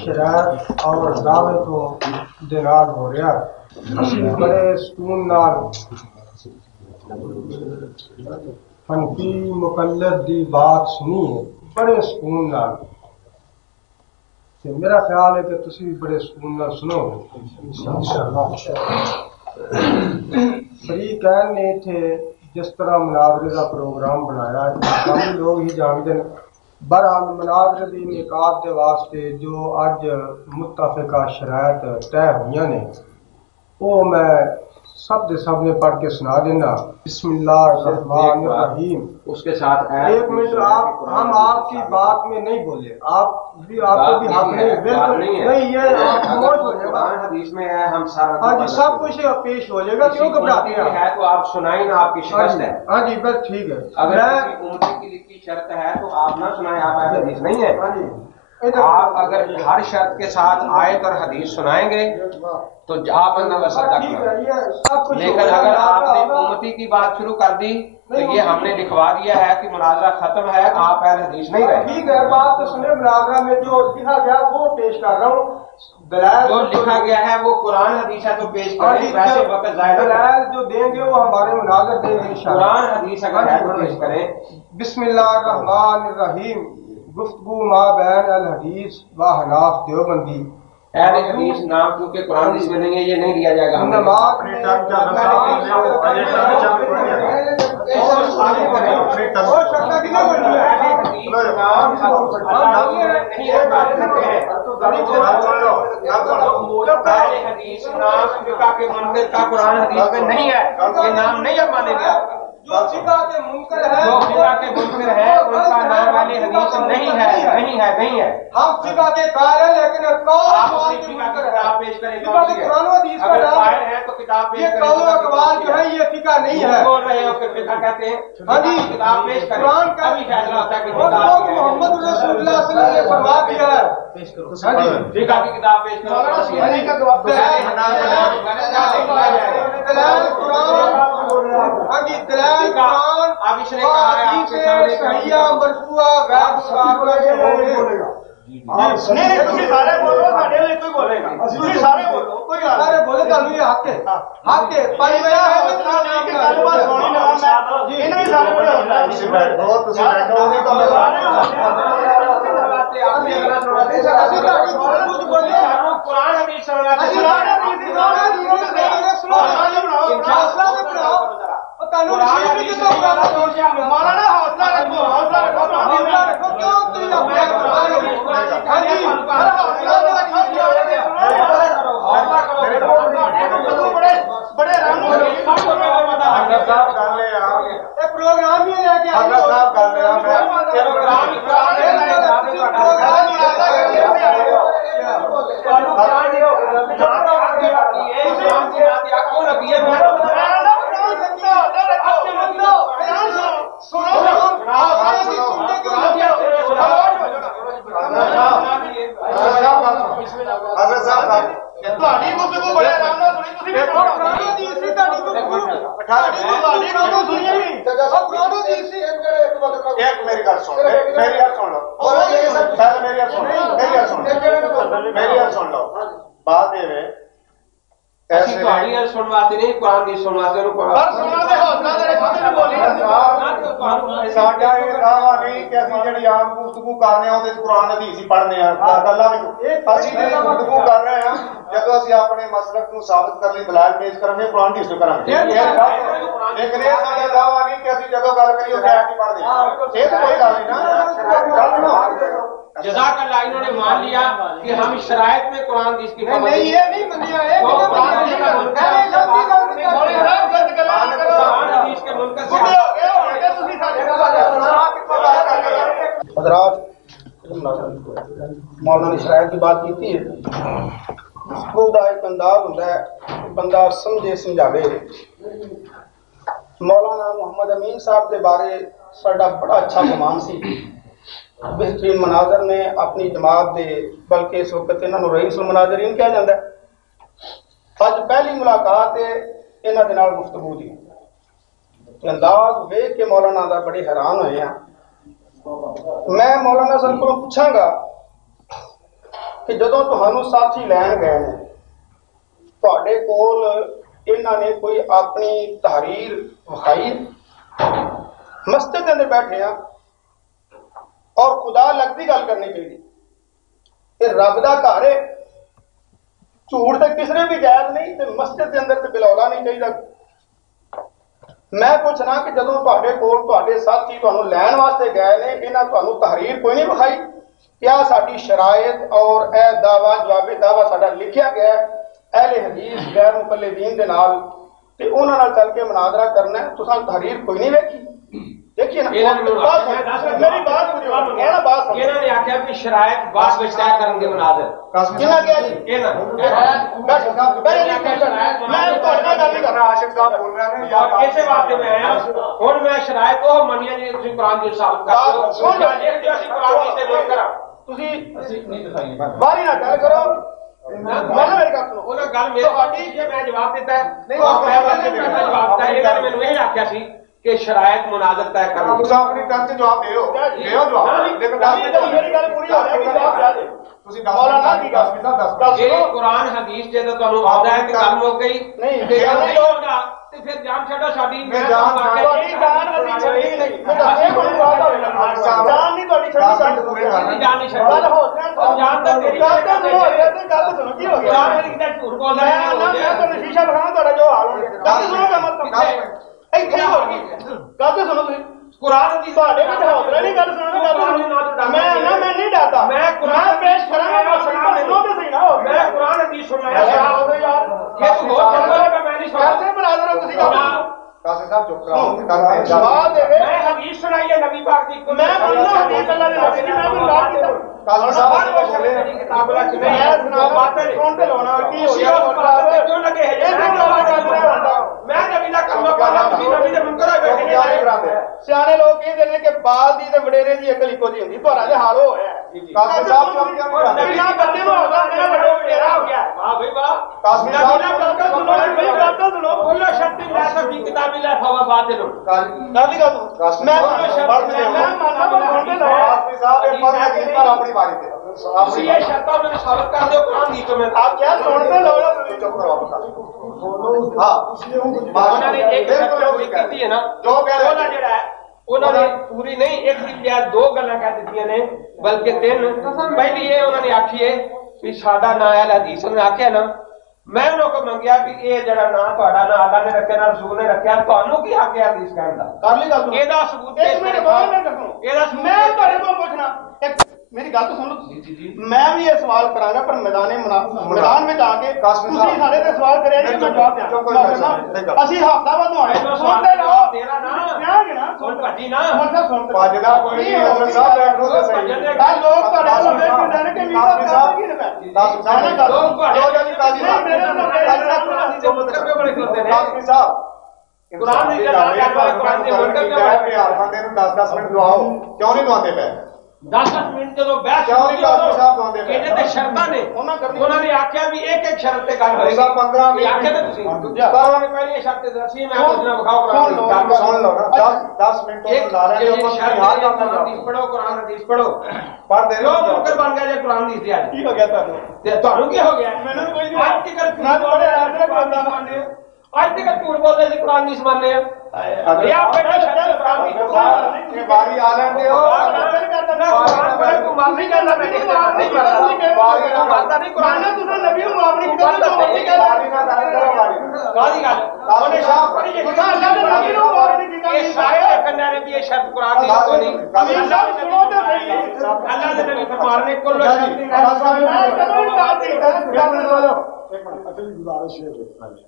شرائط اور دعوے تو دلال ہو رہا اسی بڑے سکون نال فنکی مقلد دی بات سنی ہے بڑے سکون نال میرا خیال ہے کہ تسی بھی بڑے سکون نال سنو فریقین نے تھے جس طرح مناظرے کا پروگرام بنایا مقامی لوگ ہی جانتے ہیں بہرحال مناظرے دی انعقاد کے واسطے جو اج متفقہ شرائط طے ہوئی نے وہ میں سب نے پڑھ کے سنا دینا بسم اللہ الرحمن الرحیم اس کے ساتھ ایک منٹ ہم آپ کی بات میں نہیں بولے آپ کو بھی حق نہیں بالکل نہیں یہ خاموش ہو جائے گا حدیث میں ہے ہم سارا ہاں جی سب کچھ پیش ہو جائے گا کیوں گھبراتے ہیں تو آپ سنائیں نا آپ کی شرط ہے ہاں جی بس ٹھیک ہے اگر امتی کی لکھی شرط ہے تو آپ نہ سنائیں آپ حدیث نہیں ہے ہاں جی آپ اگر ہر شرط کے ساتھ آیت اور حدیث سنائیں گے تو آپ اندر صدق لیکن اگر آپ نے امتی کی بات شروع کر دی تو یہ ہم نے لکھوا دیا ہے کہ مناظرہ ختم ہے آپ اہل حدیث نہیں رہے ٹھیک ہے بات تو سنے مناظرہ میں جو لکھا گیا وہ پیش کر رہا ہوں جو لکھا گیا ہے وہ قرآن حدیث ہے تو پیش کریں ویسے وقت ظاہر دلائل جو دیں گے وہ ہمارے مناظر دیں گے انشاءاللہ قرآن حدیث اگر ہے تو پیش کریں بسم اللہ الرحمن الرحیم گفتگو ما بین الحدیث و حناف دیوبندی اہل حدیث نام کیونکہ قرآن حدیث میں نہیں ہے یہ نہیں لیا جائے گا قرآن حدیث میں نہیں ہے یہ نام نہیں اب مانے گا جو فقہ کے منکر ہے جو فقہ کے منکر ہے ان کا نام والی حدیث نہیں ہے ہم فقہ کے قائل ہیں لیکن آپ اپنی فقہ کی کتاب پیش کریں فقہ کے قرآن و حدیث کا اگر نام قائل ہے تو کتاب پیش یہ کریں قول و اقوال جو ہے یہ فقہ نہیں ہے بول رہے ہو کہ فقہ کہتے ہیں ہاں جی کتاب پیش کریں قرآن کا ابھی فیصلہ ہوتا ہے کہ محمد رسول اللہ صلی اللہ علیہ وسلم نے فرما دیا ہے ہاں جی فقہ کی کتاب پیش کرو ہاں جی دلائل قرآن اب اس نے کہا ہے آپ کے سامنے صحیحہ مرفوعہ غیر مقابلہ سے ہوں گے نہیں تسی سارے بولو ساڈے لئی کوئی بولے گا تسی سارے بولو کوئی گل سارے بولے تانوں یہ حق ہے پر میرا ہے کہ نہیں کہ گل بات سونی نہ میں انہاں بھی سارے بولے تسی بیٹھو تسی بیٹھو نہیں تو قرآن حدیث سننا مولانا حوصلہ رکھو بڑے پروگرام ہی لے کے بات یہ ہے سنواتے نہیں قرآن کی سنواتے ساڈا یہ دعویٰ نہیں کہ اسی جڑی عام گفتگو کر رہے ہیں وہ قرآن حدیث ہی پڑھنے ہیں اسی جڑی گفتگو کر رہے ہیں جب اسی اپنے مسلک کو ثابت کرنے دلائل پیش کریں گے قرآن حدیث کریں گے لیکن یہ ساڈا دعویٰ نہیں کہ اسی جگہ گل کریے وہ آیت ہی پڑھ دیں یہ تو کوئی گل نہیں نا جزاک اللہ انہوں نے مان لیا کہ ہم شرائط میں قرآن حدیث کی پابندی نہیں یہ نہیں منیا ہے قرآن حدیث کا حضرات مولانا نے شرائط کی بات کی ہے وہ ایک انداز ہوتا ہے بندہ سمجھے سمجھاوے مولانا محمد امین صاحب کے بارے ساڈا بڑا اچھا گمان سی بہترین مناظر نے اپنی جماعت دے بلکہ اس وقت انہوں نے رئیس المناظرین کہا جاتا ہے اج پہلی ملاقات ہے انہوں کے نال گفتگو دی انداز ویکھ کے مولانا دا بڑے حیران ہوئے ہیں میں مولانا صاحب کو پوچھاں گا ਕਿ ਜਦੋਂ ਤੁਹਾਨੂੰ ਸਾਥੀ ਲੈਣ ਗਏ ਨੇ ਤੁਹਾਡੇ ਕੋਲ ਇਹਨਾਂ ਨੇ ਕੋਈ ਆਪਣੀ ਤਹਰੀਰ ਵਿਖਾਈ ਮਸਜਿਦ ਦੇ ਅੰਦਰ ਬੈਠੇ ਆ ਔਰ ਖੁਦਾ ਲੱਗਦੀ ਗੱਲ ਕਰਨੀ ਚਾਹੀਦੀ ਇਹ ਰੱਬ ਦਾ ਘਰ ਹੈ ਝੂਠ ਤੇ ਕਿਸੇ ਨੇ ਵੀ ਜਾਇਜ਼ ਨਹੀਂ ਤੇ ਮਸਜਿਦ ਦੇ ਅੰਦਰ ਤੇ ਬਿਲੌਲਾ ਨਹੀਂ ਚਾਹੀਦਾ ਮੈਂ ਪੁੱਛਣਾ ਕਿ ਜਦੋਂ ਤੁਹਾਡੇ ਕੋਲ ਤੁਹਾਡੇ ਸਾਥੀ ਤੁਹਾਨੂੰ ਲੈਣ ਵਾਸਤੇ ਗਏ ਨੇ ਇਹਨਾਂ ਤੁਹਾਨੂੰ ਤਹਰੀਰ ਕੋਈ ਨਹੀਂ ਵਿਖਾਈ ਕਿਆ ਸਾਡੀ ਸ਼ਰਾਇਤ ਔਰ ਇਹ ਦਾਵਾ ਜਵਾਬੇ ਦਾਵਾ ਸਾਡਾ ਲਿਖਿਆ ਗਿਆ ਅਹਿਲੇ ਹਦੀਸ ਗੈਰ ਮੁਕੱਲਿਦੀਨ ਦੇ ਨਾਲ ਤੇ ਉਹਨਾਂ ਨਾਲ ਚੱਲ ਕੇ ਮੁਨਾਜ਼ਰਾ ਕਰਨਾ ਤੁਸੀਂ ਤਹਰੀਰ ਕੋਈ ਨਹੀਂ ਵੇਖੀ देखिए ना मेरी बात इन्होंने आख्या कि शरायत बाद में तय करेंगे मुनाज़र किन्ना क्या जी मैं ਤੁਹਾਡੇ ਨਾਲ ਗੱਲ ਨਹੀਂ ਕਰ ਰਿਹਾ ਆਸ਼ਿਕ ਸਾਹਿਬ बोल रहे हैं और कैसे बात में आया हुन मैं शरायत को मनिया जी ਤੁਸੀਂ ਕੁਰਾਨ ਦੀ ਸਾਬਤ ਕਰ ਦਿਓ ਸੁਣ ਇੱਕ ਜੋ ਅਸੀਂ ਕੁਰਾਨ ਦੀ ਇਸਤੇਮਾਲ ਕਰਾਂ ਤੁਸੀਂ ਨਹੀਂ ਦਿਖਾਈ ਬਾਹਰੀ ਨਾ ਗੱਲ ਕਰੋ ਮੈਨੂੰ ਮੇਰੀ ਗੱਲ ਸੁਣੋ ਉਹਨਾਂ ਗੱਲ ਮੇਰੇ ਤੁਹਾਡੀ ਜੇ ਮੈਂ ਜਵਾਬ ਦਿੱਤਾ ਨਹੀਂ ਉਹ ਮੈਂ ਜਵਾਬ ਦਿੱਤਾ ਇਹਨਾਂ ਨੇ ਮੈਨੂੰ ਇਹ ਆਖਿਆ ਸੀ ਕਿ ਸ਼ਰਾਇਤ ਮੁਨਾਜ਼ਰ ਤੈਅ ਕਰਨੀ ਤੁਸੀਂ ਆਪਣੀ ਟਰਮ 'ਚ ਜਵਾਬ ਦਿਓ ਜਵਾਬ ਦੇਖੋ ਮੇਰੀ ਗੱਲ ਪੂਰੀ ਹੋ ਰਹੀ ਹੈ ਜਵਾਬ ਦਿਆ ਦੇ ਤੁਸੀਂ ਮੌਲਾਨਾ ਕੀ ਗੱਲ ਦੱਸ ਜੇ ਕੁਰਾਨ ਹਦੀਸ ਜੇ ਤਾਂ ਤੁਹਾਨੂੰ ਆਉਂਦਾ ਹੈ ਕਿ ਗੱਲ ਮੁੱਕ ਗਈ ਨਹੀਂ ਤੇ ਨਹੀਂ ਹੋਗਾ ਤੇ ਫਿਰ ਜਾਨ ਛੱਡੋ ਸਾਡੀ ਤੁਹਾਡੀ ਜਾਨ ਅਸੀਂ ਛੱਡੀ ਨਹੀਂ ਮੈਂ ਦੱਸਿਆ ਕੋਈ ਬਾਤ ਹੋਵੇ ਜਾਨ ਨਹੀਂ ਤੁਹਾਡੀ ਛੱਡੀ ਸਾਡ ਪੂਰੇ ਕਰਨਾ ਜਾਨ ਨਹੀਂ ਛੱਡੋ ਗੱਲ ਹੋ ਜਾਣ ਜਾਨ ਤਾਂ ਤੇਰੀ ਗੱਲ ਤਾਂ ਸੁਣੋ ਤੇ ਗੱਲ ਸੁਣੋ ਕੀ ਹੋ ਗਿਆ ਕੁਰਾਨ ਹਦੀਸ ਦਾ ਝੂਠ ਬੋਲਦਾ ਹੈ ਮੈਂ ਤੁਹਾਨੂੰ ਸ਼ੀਸ਼ਾ ਦਿਖਾਵਾਂ ਤੁਹਾਡਾ ਜੋ ਹਾਲ ਹੋ ਗਿਆ ਗੱਲ ਸੁਣੋਗਾ ਮਤਲਬ ਇੱਥੇ ਹੋ ਗਈ ਗੱਲ ਤਾਂ ਸੁਣੋ ਤੁਸੀਂ ਕੁਰਾਨ ਦੀ ਤੁਹਾਡੇ ਵਿੱਚ ਹੌਸਲਾ ਨਹੀਂ ਗੱਲ ਸੁਣਨ ਦੀ ਗੱਲ ਮੈਂ ਨਹੀਂ ਡਰਦਾ ਮੈਂ ਕੁਰਾਨ ਪੇਸ਼ ਕਰਾਂਗਾ ਸੁਣੋ ਤੇ ਸਹੀ ਨਾ ਹੋ ਮੈਂ ਕੁਰਾਨ ਹਦੀਸ ਸੁਣਾਇਆ ਯਾਰ ਇਹ ਤੂੰ ਬਹੁਤ ਬੋਲਦਾ ਮੈਂ ਨਹੀਂ ਸੁਣਦਾ कैसे बरादर हो किसी का ਕਾਸੇ ਸਾਹਿਬ ਚੁੱਪ ਕਰਾਓ जवाब देवे मैं हदीस सुनाई है नबी पाक की मैं बोलना हदीस अल्लाह ने नबी की मैं भी बात की ਕਾਸੇ ਸਾਹਿਬ ਬੋਲੇ किताब रख मैं सुना बातें कौन पे लोना की हो गया बातें क्यों लगे है ये तो बात कर रहे होता मैं नबी दा कलमा पढ़ा तुसी नबी दे मुनकर होए बैठे ਕਿਆ ਨਹੀਂ ਕਰਾਉਂਦੇ ਸਿਆਣੇ ਲੋਕ ਕਹਿੰਦੇ ਨੇ ਕਿ ਬਾਲ ਦੀ ਤੇ ਵਡੇਰੇ ਦੀ ਅਕਲ ਇੱਕੋ ਜਿਹੀ ਹੁੰਦੀ ਤੁਹਾਡਾ ਤੇ ਹਾਲ ਹੋਇਆ ਕਾਸੇ ਸਾਹਿਬ ਚੁੱਪ ਕਿਉਂ ਨਹੀਂ ਨਬੀ ਕਰਾਉਂਦੇ ਨਾਲ ਬੰਦੇ ਨੂੰ ਹੋਦਾ ਮੇਰਾ ਵੱਡਾ ਵਡੇਰਾ ਹੋ ਗਿਆ वाह भाई वाह ਕਾਸੇ नबी दा ਸਾਹਿਬ कलमा सुनो मेरी बात तो सुनो कुल्लु शर्तिन ला सफी किताब ला फवा बातिल ਕਾਦੀ ਗੱਲ ਮੈਂ ਮਾਨਾ ਬੰਦੇ ਲਾਇਆ ਕਾਸੇ ਸਾਹਿਬ ਇਹ ਪਰ ਹਦੀਸ ਪਰ ਆਪਣੀ ਵਾਰੀ ਤੇ ਤੁਸੀਂ ਇਹ ਸ਼ਰਤਾਂ ਮੈਨੂੰ ਸਾਬਤ ਕਰ ਦਿਓ ਕੁਰਾਨ ਦੀ ਤੋਂ ਮੈਂ आप क्या सुनते लोग ਤੁਸੀਂ ਚੁੱਪ ਕਰੋ ਹਾਂ ਉਹਨਾਂ ਨੇ ਇੱਕ ਸ਼ਰਤ ਪੂਰੀ ਕੀਤੀ ਹੈ ਨਾ ਜੋ ਕਹਿ ਰਹੇ ਉਹਨਾਂ ਜਿਹੜਾ ਹੈ ਉਹਨਾਂ ਨੇ ਪੂਰੀ ਨਹੀਂ ਇੱਕ ਦੀ ਬਜਾਏ ਦੋ ਗੱਲਾਂ ਕਹਿ ਦਿੱਤੀਆਂ ਨੇ ਬਲਕਿ ਤਿੰਨ ਪਹਿਲੀ ਇਹ ਉਹਨਾਂ ਨੇ ਆਖੀ ਹੈ ਵੀ ਸਾਡਾ ਨਾਂ ਹੈ ਹਦੀਸ ਨੇ ਆਖਿਆ ਨਾ ਮੈਂ ਉਹਨਾਂ ਕੋਲ ਮੰਗਿਆ ਵੀ ਇਹ ਜਿਹੜਾ ਨਾਂ ਤੁਹਾਡਾ ਨਾਂ ਅੱਲਾ ਨੇ ਰੱਖਿਆ ਨਾ ਰਸੂਲ ਨੇ ਰੱਖਿਆ ਤੁਹਾਨੂੰ ਕੀ ਹੱਕ ਹੈ ਹਦੀਸ ਕਹਿਣ ਦਾ ਕਰ ਲਈ ਗੱਲ ਇਹਦਾ ਸਬੂਤ ਇੱਕ ਮਿੰਟ ਬਾਅਦ ਮੈਂ ਦੱਸੂ ਇਹਦਾ ਸਬੂਤ ਮੈਂ ਤੁਹਾਡੇ ਕੋਲ ਪੁੱਛਣਾ ਇੱਕ ਮੇਰੀ ਗੱਲ ਤਾਂ ਸੁਣ ਲਓ ਮੈਂ ਵੀ ਇਹ ਸਵਾਲ ਕਰਾਂਗਾ ਪਰ ਮੈਦਾਨ ਵਿੱਚ ਆ ਕੇ ਤੁਸੀਂ ਸਾਡੇ ਤੇ ਸਵਾਲ ਕਰਿਆ ਨਹੀਂ ਮੈਂ ਜਵਾਬ ਦਿਆਂ ਅਸੀਂ ਹਫਤਾ ਬਾਅਦ ਆਏ ਸੁਣਦੇ ਰਹੋ ਤੇਰਾ ਨਾਂ ਧਿਆਨ ਨਾ ਸੁਣ ਭਾਜੀ ਨਾ ਹੁਣ ਤਾਂ ਸੁਣ ਭੱਜਦਾ ਕੋਈ ਨਹੀਂ ਹਜ਼ਰਤ ਸਾਹਿਬ ਬੈਠੋ ਤੇ ਸਹੀ ਆ ਲੋਕ ਤੁਹਾਡੇ ਕੋਲ ਬੈਠੇ ਨੇ ਕਿ ਵੀਜ਼ਾ ਕਰ ਕੀ ਨੇ ਦੱਸ ਸਾਡਾ ਗੱਲ ਲੋਕ ਤੁਹਾਡੇ ਜੋ ਜੀ ਕਾਜ਼ੀ ਸਾਹਿਬ ਕਾਜ਼ੀ ਸਾਹਿਬ ਕੁਰਾਨ ਦੀ ਗੱਲ ਕਰ ਰਿਹਾ ਕੁਰਾਨ ਦੇ ਮੁੰਡੇ ਕਿਉਂ ਬੈਠ ਕੇ ਹਰ ਬੰਦੇ ਨੂੰ 10-10 ਮਿੰਟ ਦਵਾਓ ਕਿਉਂ ਨਹੀਂ ਦਵਾਉਂਦੇ ਪਏ 10 ਮਿੰਟ ਜਦੋਂ ਬਹਿਸ ਕਿਉਂ ਨਹੀਂ ਕਾਜ਼ੀ ਸਾਹਿਬ ਦਵਾਉਂਦੇ ਪਏ ਇਹਦੇ ਤੇ ਸ਼ਰਤਾਂ ਨੇ ਉਹਨਾਂ ਨੇ ਆਖਿਆ ਵੀ ਇੱਕ ਇੱਕ ਸ਼ਰਤ ਤੇ ਗੱਲ ਹੋਏਗੀ 15 ਵੀ ਆਖਿਆ ਤੇ ਤੁਸੀਂ ਪਰ ਉਹਨੇ ਪਹਿਲੀ ਇਹ ਸ਼ਰਤ ਦੱਸੀ ਮੈਂ ਪੁੱਛਣਾ ਵਿਖਾਓ ਕੁਰਾਨ ਦੀ ਗੱਲ ਸੁਣ ਲਓ ਨਾ 10 ਮਿੰਟ ਉਹ ਲਾ ਰਹੇ ਹੋ ਸ਼ਰਤ ਹਦੀਸ ਪੜੋ ਕੁਰਾਨ ਹਦੀਸ ਪੜੋ ਪੜ੍ਹ ਦੇ ਲੋ ਮੁਨਕਰ ਬਣ ਗਿਆ ਜੇ ਕੁਰਾਨ ਦੀ ਤੇ ਅੱਜ ਕੀ ਹੋ ਗਿਆ ਤੁਹਾਨੂੰ ਤੇ ਤੁਹਾਨੂੰ ਕੀ ਹੋ ਗਿਆ ਮੈਨੂੰ ਕੋਈ ਨਹੀਂ ਅੱਜ ਤੱਕ ਮੈਂ ਤੁਹਾਡੇ ਆਦਰ ਕਰਦਾ ਅੱਜ ਤੱਕ ਝੂਠ ਬੋਲਦੇ ਸੀ ਕੁਰਾਨ ਨਹੀਂ ਮੰਨਦੇ ਆ ਯਾ ਬੇਟਾ ਸ਼ਰਤ ਕੁਰਾਨ ਦੀ ਇਹ ਵਾਰੀ ਆ ਲੈਂਦੇ ਹੋ ਤੂੰ ਮਾਫ ਨਹੀਂ ਕਰਦਾ ਮੈਂ ਨਹੀਂ ਕਰਦਾ ਨਹੀਂ ਕੁਰਾਨ ਤੁਸੀਂ ਨਬੀ ਨੂੰ ਮਾਫ ਨਹੀਂ ਕੀਤਾ ਵਾਰੀ ਨਾ ਕਰੋ ਵਾਰੀ ਕਾਹਦੀ ਗੱਲ ਉਹਨੇ ਸ਼ਾਹ ਪੜੀ ਜੇ ਤੁਸੀਂ ਅੱਲਾਹ ਦੇ ਨਬੀ ਨੂੰ ਮਾਫ ਨਹੀਂ ਕੀਤਾ ਇਹ ਸਾਰੇ ਕੰਨਾਂ ਨੇ ਵੀ ਇਹ ਸ਼ਰਤ ਕੁਰਾਨ ਦੀ ਕੋਈ ਨਹੀਂ ਅੱਲਾਹ ਸੁਣੋ ਤੇ ਸਹੀ ਅੱਲਾਹ ਦੇ ਨਬੀ ਫਰਮਾਨ ਨੇ ਕੁੱਲ ਸ਼ਰਤ ਮੈਂ ਕਦੋਂ ਨਹੀਂ ਬਾਤ ਕੀਤੀ ਇੱਕ ਮਿੰਟ ਅਸਲੀ ਗੁਜ਼ਾਰਿਸ਼ ਹੈ